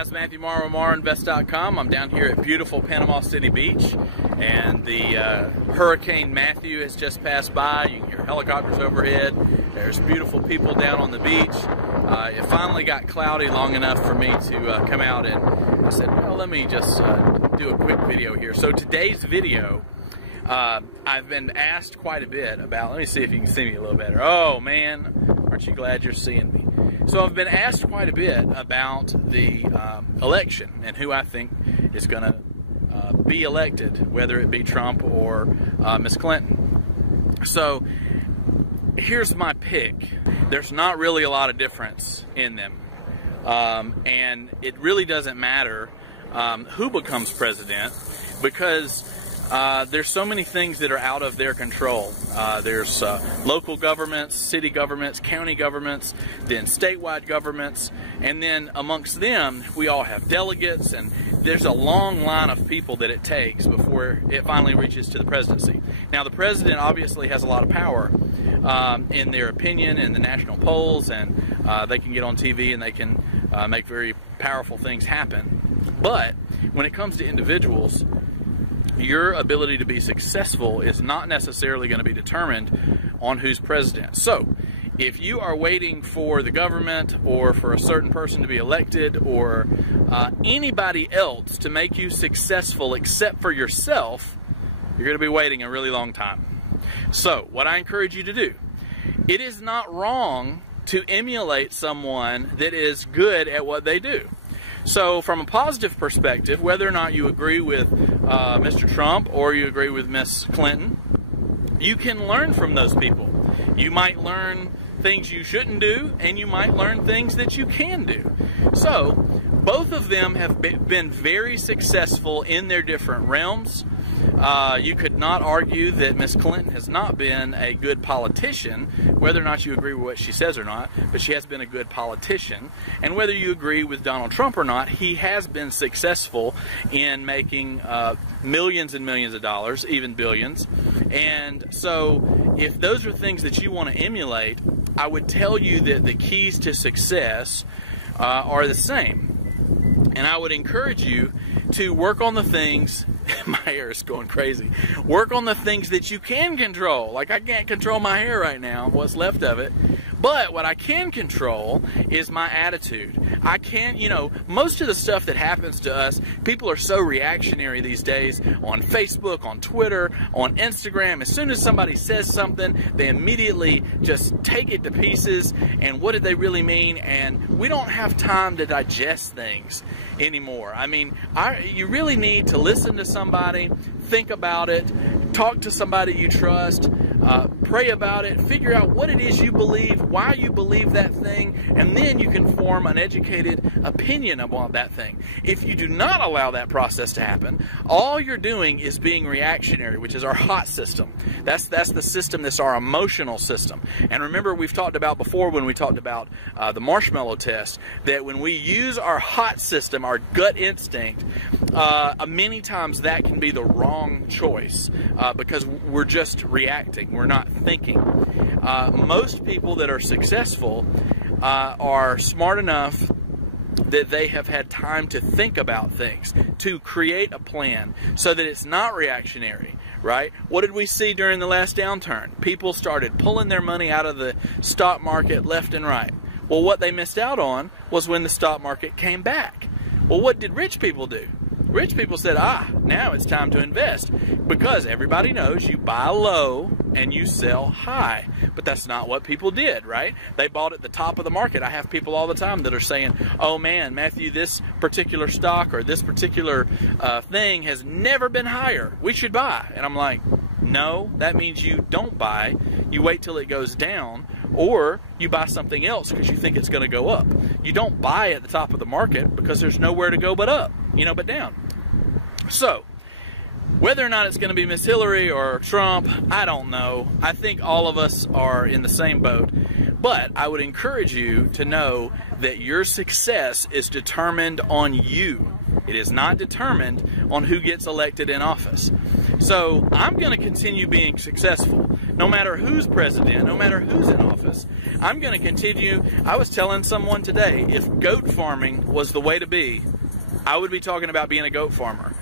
guys, Matthew Morrow, MorrowInvest.com. I'm down here at beautiful Panama City Beach, and the Hurricane Matthew has just passed by. You can hear helicopters overhead. There's beautiful people down on the beach. It finally got cloudy long enough for me to come out, and I said, well, let me just do a quick video here. So today's video, I've been asked quite a bit about, let me see if you can see me a little better. Oh man, aren't you glad you're seeing me? So I've been asked quite a bit about the election and who I think is going to be elected, whether it be Trump or Miss Clinton. So here's my pick. There's not really a lot of difference in them, and it really doesn't matter who becomes president, because there's so many things that are out of their control. There's local governments, city governments, county governments, then statewide governments, and then amongst them we all have delegates, and there's a long line of people that it takes before it finally reaches to the presidency. Now the president obviously has a lot of power in their opinion in the national polls, and they can get on TV and they can make very powerful things happen. But when it comes to individuals, your ability to be successful is not necessarily going to be determined on who's president. So if you are waiting for the government or for a certain person to be elected or anybody else to make you successful except for yourself, you're going to be waiting a really long time. So what I encourage you to do, it is not wrong to emulate someone that is good at what they do. So from a positive perspective, whether or not you agree with Mr. Trump or you agree with Miss Clinton, you can learn from those people. You might learn things you shouldn't do, and you might learn things that you can do. So both of them have been very successful in their different realms. You could not argue that Miss Clinton has not been a good politician, whether or not you agree with what she says or not, but she has been a good politician. And whether you agree with Donald Trump or not, he has been successful in making millions and millions of dollars, even billions. And so if those are things that you want to emulate, I would tell you that the keys to success are the same. And I would encourage you to work on the things, my hair is going crazy, work on the things that you can control. Like I can't control my hair right now, what's left of it. But what I can control is my attitude. I can't, you know, most of the stuff that happens to us, people are so reactionary these days on Facebook, on Twitter, on Instagram. As soon as somebody says something, they immediately just take it to pieces. And what did they really mean? And we don't have time to digest things anymore. I mean, you really need to listen to somebody, think about it, talk to somebody you trust, pray about it, figure out what it is you believe, why you believe that thing, and then you can form an educated opinion about that thing. If you do not allow that process to happen, all you're doing is being reactionary, which is our hot system. That's the system that's our emotional system. And remember, we've talked about before when we talked about the marshmallow test, that when we use our hot system, our gut instinct, many times that can be the wrong choice because we're just reacting. We're not thinking. Most people that are successful are smart enough that they have had time to think about things, to create a plan so that it's not reactionary, right? What did we see during the last downturn? People started pulling their money out of the stock market left and right. Well, what they missed out on was when the stock market came back. Well, what did rich people do? Rich people said, now it's time to invest, because everybody knows you buy low and you sell high. But that's not what people did, right? They bought at the top of the market. I have people all the time that are saying, oh man, Matthew, this particular stock or this particular thing has never been higher. We should buy. And I'm like, no, that means you don't buy. You wait till it goes down, or you buy something else because you think it's going to go up. You don't buy at the top of the market because there's nowhere to go but up, but down. So whether or not it's going to be Miss Hillary or Trump, I don't know. I think all of us are in the same boat. But I would encourage you to know that your success is determined on you. It is not determined on who gets elected in office. So I'm going to continue being successful. no matter who's president, no matter who's in office. I'm going to continue. I was telling someone today, if goat farming was the way to be, I would be talking about being a goat farmer.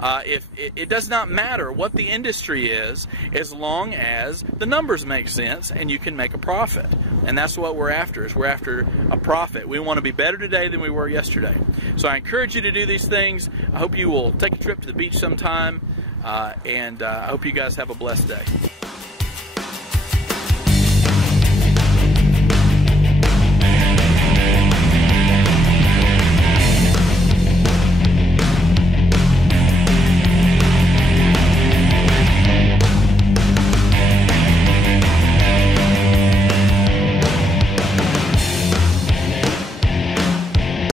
It does not matter what the industry is, as long as the numbers make sense and you can make a profit. And that's what we're after, is we're after a profit. We want to be better today than we were yesterday. So I encourage you to do these things. I hope you will take a trip to the beach sometime, and I hope you guys have a blessed day.